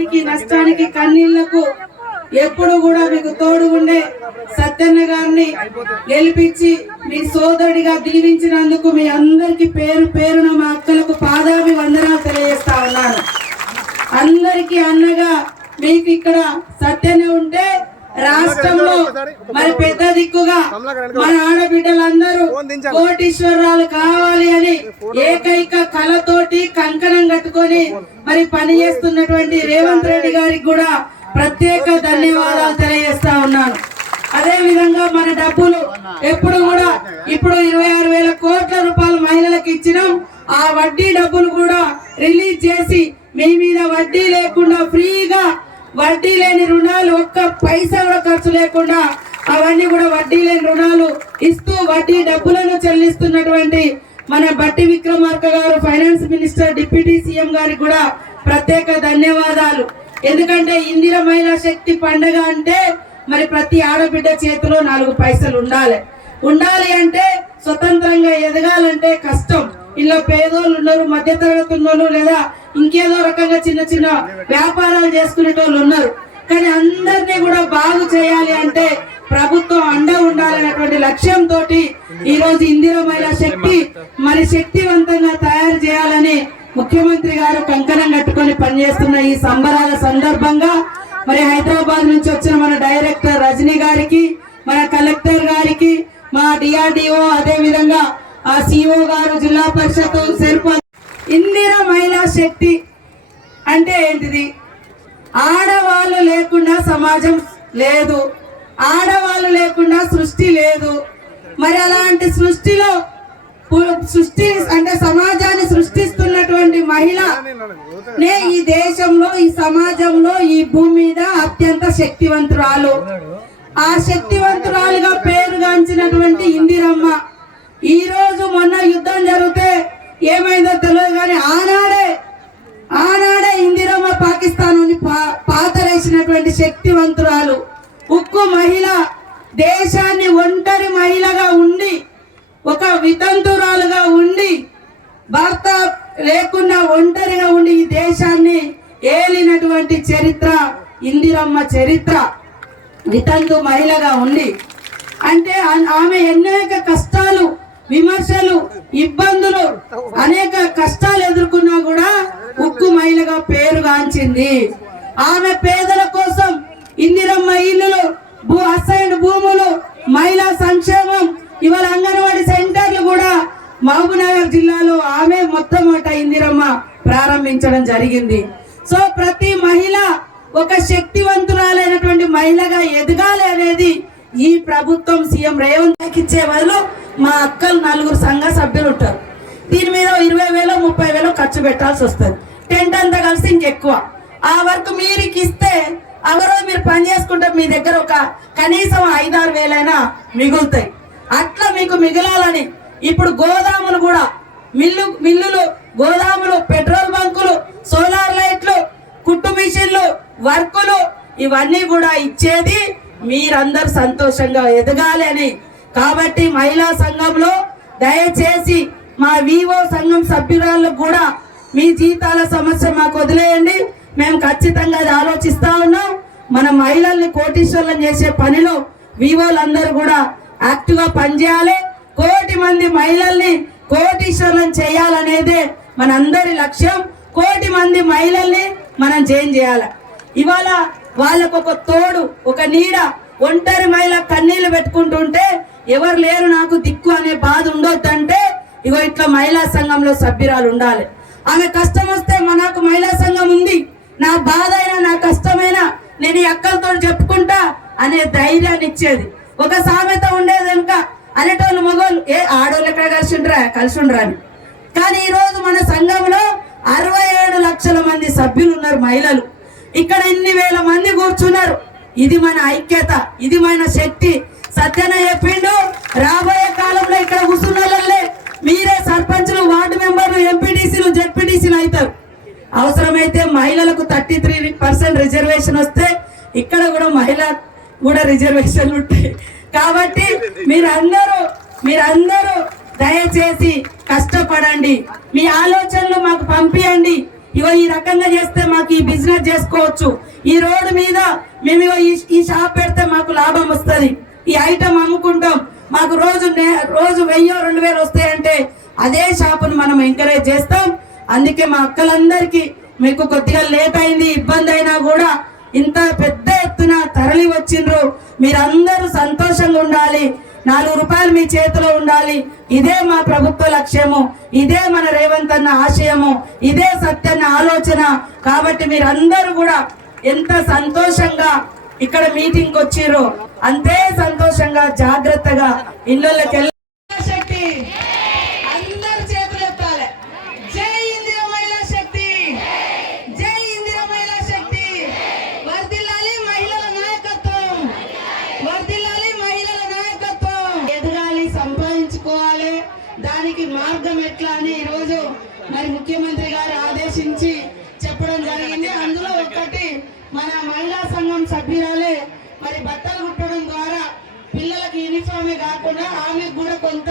కష్టానికి నష్టానికి కన్నీళ్ళకు ఎప్పుడు కూడా మీకు తోడు ఉండే సత్యన్న గారిని గెలిపించి మీ సోదరుడిగా దీవించినందుకు మీ అందరికి పేరు పేరున మా అక్కలకు పాదాభి వందనాలు తెలియజేస్తా ఉన్నాను. అందరికి అన్నగా మీకు ఇక్కడ సత్యనే ఉంటే రాష్ట్రంలో మరి పెద్ద దిక్కుగా మన ఆడబిడ్డలందరూ కోటీశ్వరరాలు కావాలి అని ఏకైక మరి పని చేస్తున్నటువంటి రేవంత్ రెడ్డి గారికి కూడా ప్రత్యేక ధన్యవాదాలు తెలియజేస్తా ఉన్నాను. అదే విధంగా మన డబ్బులు ఎప్పుడు కూడా ఇప్పుడు ఇరవై ఆరు వేల కోట్ల రూపాయలు మహిళలకు ఇచ్చినాం. ఆ వడ్డీ డబ్బులు కూడా రిలీజ్ చేసి మీ మీద వడ్డీ లేకుండా ఫ్రీగా వడ్డీ లేని రుణాలు ఒక్క పైసా కూడా ఖర్చు లేకుండా అవన్నీ కూడా వడ్డీ లేని రుణాలు ఇస్తూ వడ్డీ డబ్బులను చెల్లిస్తున్నటువంటి మన బట్టి విక్రమార్క గారు ఫైనాన్స్ మినిస్టర్ డిప్యూటీ సీఎం గారికి కూడా ప్రత్యేక ధన్యవాదాలు. ఎందుకంటే ఇందిర మహిళా శక్తి పండగ అంటే మరి ప్రతి ఆడబిడ్డ చేతిలో నాలుగు పైసలు ఉండాలి. ఉండాలి అంటే స్వతంత్రంగా ఎదగాలంటే కష్టం. ఇలా పేదోళ్ళు ఉన్నారు మధ్యతరగతి ఉన్నోళ్ళు లేదా ఇంకేదో రకంగా చిన్న చిన్న వ్యాపారాలు చేసుకునేటోళ్ళు ఉన్నారు. కానీ అందరినీ కూడా బాగు చేయాలి అంటే ప్రభుత్వం అండ ఉండాలనేటువంటి లక్ష్యంతో ఈ రోజు ఇందిర మహిళా శక్తి మరి శక్తివంతంగా తయారు చేయాలని ముఖ్యమంత్రి గారు కంకణం కట్టుకొని పనిచేస్తున్న ఈ సంబరాల సందర్భంగా మరి హైదరాబాద్ నుంచి వచ్చిన మన డైరెక్టర్ రజనీ గారికి మన కలెక్టర్ గారికి మా డిఆర్డిఓ అదే విధంగా ఆ సిఓ గారు జిల్లా పరిషత్ సర్పంచ్ ఇందిర మహిళా శక్తి అంటే ఏంటిది? ఆడవాళ్ళు లేకుండా సమాజం లేదు ఆడవాళ్ళు లేకుండా సృష్టి లేదు. మరి అలాంటి సృష్టిలో సృష్టి అంటే సమాజాన్ని సృష్టిస్తున్నటువంటి మహిళ. నే ఈ దేశంలో ఈ సమాజంలో ఈ భూమి మీద అత్యంత శక్తివంతురాలు. ఆ శక్తివంతురాలుగా పేరుగాంచినటువంటి ఇందిరమ్మ. ఈ రోజు మొన్న యుద్ధం జరిగితే ఏమైందో తెలియదు కానీ ఆనాడే ఆనాడే ఇందిరమ్మ పాకిస్తాన్ పా పాతరేసినటువంటి శక్తివంతురాలు. ఉక్కు మహిళ. దేశాన్ని ఒంటరి మహిళగా ఉండి ఒక వితంతురాలుగా ఉండి భర్త లేకుండా ఒంటరిగా ఉండి ఈ దేశాన్ని ఏలినటువంటి చరిత్ర ఇందిరమ్మ చరిత్ర వితంతు మహిళగా ఉండి అంటే ఆమె అనేక కష్టాలు విమర్శలు ఇబ్బందులు అనేక కష్టాలు ఎదుర్కొన్నా కూడా ఉక్కు మహిళగా పేరుగాంచింది. ఆమె పేదల కోసం ఇందిరమ్మ ఇల్లులు భూ అసైన్ భూములు మహిళా సంక్షేమం ఇవాళ మహబూబ్నగర్ జిల్లాలో ఆమె మొట్టమొదట ఇందిరమ్మ ప్రారంభించడం జరిగింది. సో ప్రతి మహిళ ఒక శక్తివంతురాలైనటువంటి మహిళగా ఎదగాలి అనేది ఈ ప్రభుత్వం సీఎం రేవంత్ ఇచ్చే బదులు మా అక్కలు నలుగురు సంఘ సభ్యులు ఉంటారు. దీని మీద ఇరవై వేలు ముప్పై వేలు ఖర్చు పెట్టాల్సి వస్తుంది. టెంట్ అంతా కలిసి ఇంకెక్కువ. ఆ వర్క్ మీరు ఇస్తే అవరో మీరు పని చేసుకుంటే మీ దగ్గర ఒక కనీసం ఐదారు వేలైనా మిగులుతాయి. అట్లా మీకు మిగలాలని ఇప్పుడు గోదాములు కూడా మిల్లు మిల్లులు గోదాములు పెట్రోల్ బంకులు సోలార్ లైట్లు కుట్టు మిషన్లు వర్కులు ఇవన్నీ కూడా ఇచ్చేది మీరందరూ సంతోషంగా ఎదగాలి అని. కాబట్టి మహిళా సంఘంలో దయచేసి మా వివో సంఘం సభ్యురాలకు కూడా మీ జీతాల సమస్య మాకు వదిలేయండి. మేము ఖచ్చితంగా అది ఆలోచిస్తా ఉన్నాం. మన మహిళల్ని కోటీశ్వర్లను చేసే పనిలో వివోలందరూ కూడా యాక్టివ్గా పనిచేయాలి. కోటి మంది మహిళల్ని కోటీశ్వరులను చేయాలనేదే మనందరి లక్ష్యం. కోటి మంది మహిళల్ని మనం చేంజ్ చేయాలి. ఇవాళ వాళ్ళకు ఒక తోడు ఒక నీడ ఒంటరి మహిళ కన్నీళ్ళు పెట్టుకుంటుంటే ఎవరు లేరు నాకు దిక్కు అనే బాధ ఉండొద్దంటే ఇగో ఇట్లా మహిళా సంఘంలో సభ్యురాలు ఉండాలి. ఆమె కష్టం వస్తే మనకు మహిళా సంఘం ఉంది. నా బాధ అయినా నా కష్టమైనా నేను ఈ అక్కలతో చెప్పుకుంటా అనే ధైర్యాన్ని ఇచ్చేది. ఒక సామెత ఉండేది కనుక అనేటోళ్ళు మగోళ్ళు ఏ ఆడోళ్ళు ఎక్కడ కలిసి ఉండరా కలిసి ఉండరా అని. కానీ ఈరోజు మన సంఘంలో అరవై ఏడు లక్షల మంది సభ్యులు ఉన్నారు మహిళలు. ఇక్కడ ఎన్ని వేల మంది కూర్చున్నారు? ఇది మన ఐక్యత ఇది మన శక్తి. సత్యన చెప్పిండు రాబోయే కాలంలో ఇక్కడ కూర్చున్నాళ్ళే మీరే సర్పంచ్లు వార్డు మెంబర్లు ఎంపీటీసీలు జెడ్పీటీసీలు అవుతారు. అవసరమైతే మహిళలకు థర్టీ త్రీ పర్సెంట్ రిజర్వేషన్ వస్తే ఇక్కడ కూడా మహిళ కూడా రిజర్వేషన్లు ఉంటాయి. కాబట్టి మీరందరూ మీరందరూ దయచేసి కష్టపడండి. మీ ఆలోచనలు మాకు పంపియండి. ఇగో ఈ రకంగా చేస్తే మాకు ఈ బిజినెస్ చేసుకోవచ్చు. ఈ రోడ్డు మీద మేము ఈ షాప్ పెడితే మాకు లాభం వస్తుంది. ఈ ఐటమ్ అమ్ముకుంటాం. మాకు రోజు నే- రోజు వెయ్యో రెండు వేలు వస్తాయంటే అదే షాపును మనం ఎంకరేజ్ చేస్తాం. అందుకే మా అక్కలందరికీ మీకు కొద్దిగా లేట్ అయింది ఇబ్బంది అయినా కూడా ఇంత పెద్ద ఎత్తున తరలి వచ్చిండ్రు. మీరందరూ సంతోషంగా ఉండాలి. నాలుగు రూపాయలు మీ చేతిలో ఉండాలి. ఇదే మా ప్రభుత్వ లక్ష్యము. ఇదే మన రేవంత్ అన్న ఆశయము. ఇదే సత్యన్న ఆలోచన. కాబట్టి మీరందరూ కూడా ఎంత సంతోషంగా ఇక్కడ మీటింగ్ వచ్చిర్రు అంతే సంతోషంగా జాగ్రత్తగా ఇళ్ళకి సభ్యురాలే మరి బట్టలు కుట్టడం ద్వారా పిల్లలకి యూనిఫామే కాకుండా ఆమెకు కూడా కొంత